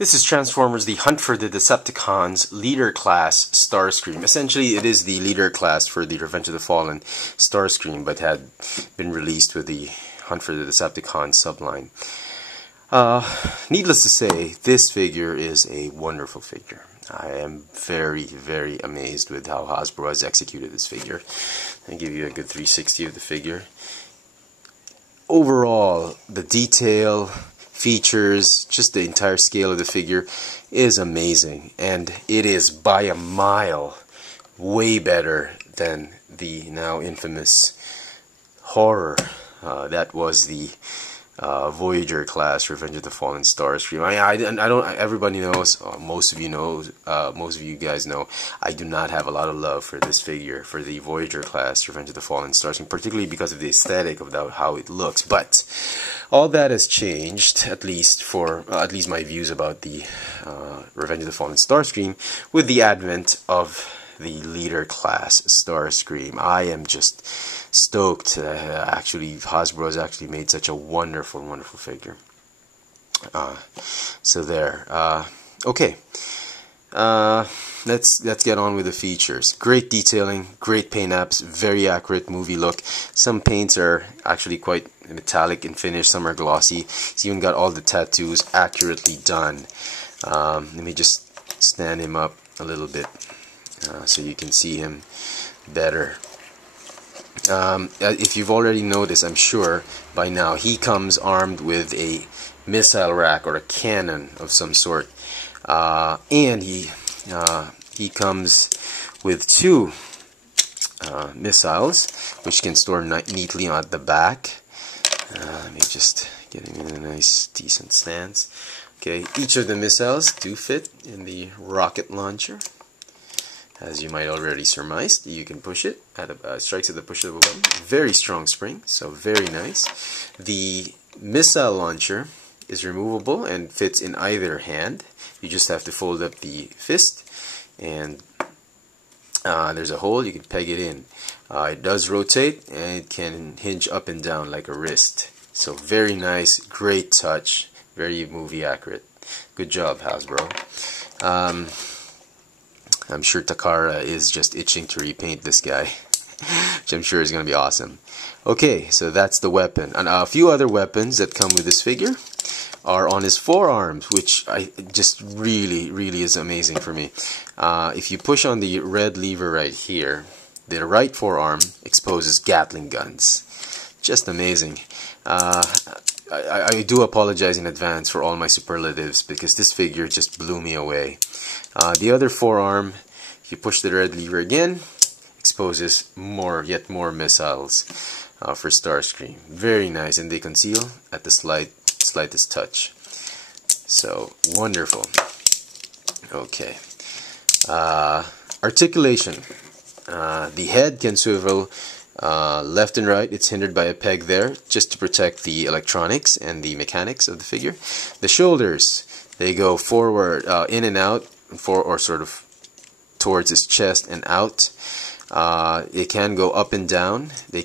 This is Transformers The Hunt for the Decepticons leader class Starscream. Essentially, it is the leader class for the Revenge of the Fallen Starscream, but had been released with the Hunt for the Decepticons subline. Needless to say, this figure is a wonderful figure. I am very, very amazed with how Hasbro has executed this figure. I'll give you a good 360 of the figure. Overall, the detail, features, just the entire scale of the figure is amazing, and it is by a mile way better than the now infamous horror that was the Voyager class Revenge of the Fallen Starscream. I don't. Everybody knows. Most of you know. Most of you guys know. I do not have a lot of love for this figure, for the Voyager class Revenge of the Fallen Starscream, particularly because of the aesthetic of how it looks. But all that has changed, at least my views about the Revenge of the Fallen Starscream, with the advent of the leader class Starscream. I am just stoked. Actually, Hasbro has actually made such a wonderful figure. So there. Okay. Let's get on with the features. Great detailing, great paint apps, very accurate movie look. Some paints are actually quite metallic in finish, some are glossy. He's even got all the tattoos accurately done. Let me just stand him up a little bit so you can see him better. If you've already noticed, I'm sure by now, he comes armed with a missile rack or a cannon of some sort, and he comes with two missiles, which can store neatly at the back. Let me just get him in a nice, decent stance. Okay, each of the missiles do fit in the rocket launcher. As you might already surmise, you can push it strikes at the push of a button. Very strong spring, so very nice. The missile launcher is removable and fits in either hand. You just have to fold up the fist, and there's a hole. You can peg it in. It does rotate, and it can hinge up and down like a wrist. So very nice, great touch, very movie accurate. Good job, Hasbro. I'm sure Takara is just itching to repaint this guy, which I'm sure is going to be awesome. Okay, so that's the weapon. And a few other weapons that come with this figure are on his forearms, which just really is amazing for me. If you push on the red lever right here, the right forearm exposes Gatling guns. Just amazing. I do apologize in advance for all my superlatives, because this figure just blew me away. The other forearm, if you push the red lever again, exposes yet more missiles for Starscream. Very nice, and they conceal at the slightest touch. So wonderful. Okay. Articulation. The head can swivel left and right. It's hindered by a peg there, just to protect the electronics and the mechanics of the figure. The shoulders, they go forward, in and out, or sort of towards his chest and out. It can go up and down. They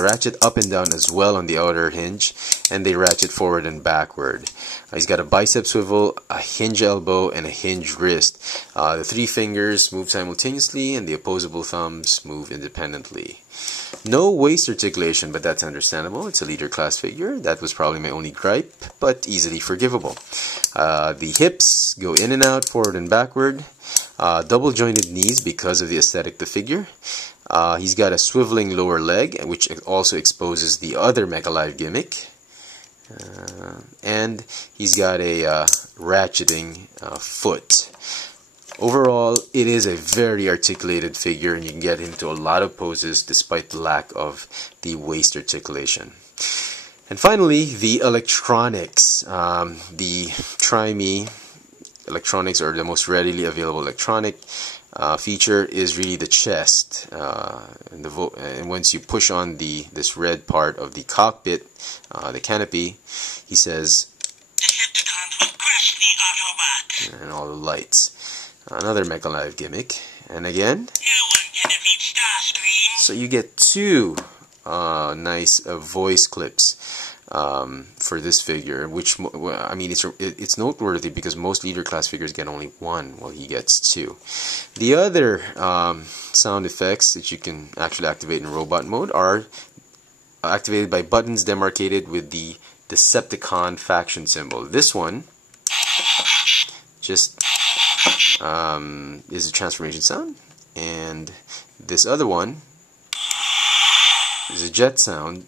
ratchet up and down as well on the outer hinge, and they ratchet forward and backward. He's got a bicep swivel, a hinge elbow, and a hinge wrist. The three fingers move simultaneously, and the opposable thumbs move independently. No waist articulation, but that's understandable. It's a leader class figure. That was probably my only gripe, but easily forgivable. The hips go in and out, forward and backward. Double jointed knees because of the aesthetic of the figure. He's got a swiveling lower leg, which also exposes the other Mechalive gimmick. And he's got a ratcheting foot. Overall, it is a very articulated figure, and you can get into a lot of poses despite the lack of the waist articulation. And finally, the electronics. The Try-Me electronics, or the most readily available electronic feature, is really the chest. And once you push on this red part of the cockpit, the canopy, he says, "Decepticons will crush the Autobots," and all the lights. Another Mechalive gimmick, and again, "No one can defeat Starscream." So you get two nice voice clips for this figure, which, I mean, it's noteworthy because most leader class figures get only one, while he gets two. The other sound effects that you can actually activate in robot mode are activated by buttons demarcated with the Decepticon faction symbol. This one just is a transformation sound, and this other one is a jet sound,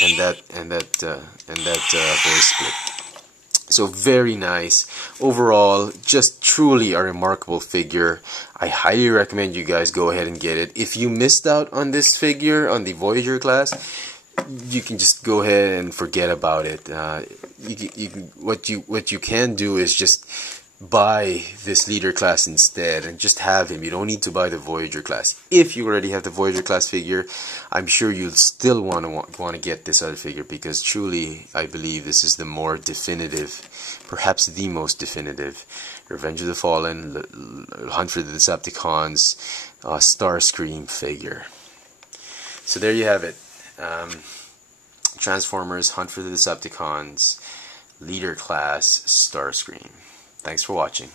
and that voice split. So very nice. Overall, just truly a remarkable figure. I highly recommend you guys go ahead and get it. If you missed out on this figure on the Voyager class, you can just go ahead and forget about it. What you can do is just buy this leader class instead and just have him. You don't need to buy the Voyager class. If you already have the Voyager class figure, I'm sure you'll still want to get this other figure, because truly I believe this is the more definitive, perhaps the most definitive Revenge of the Fallen, Hunt for the Decepticons, Starscream figure. So there you have it. Transformers, Hunt for the Decepticons, leader class, Starscream. Thanks for watching.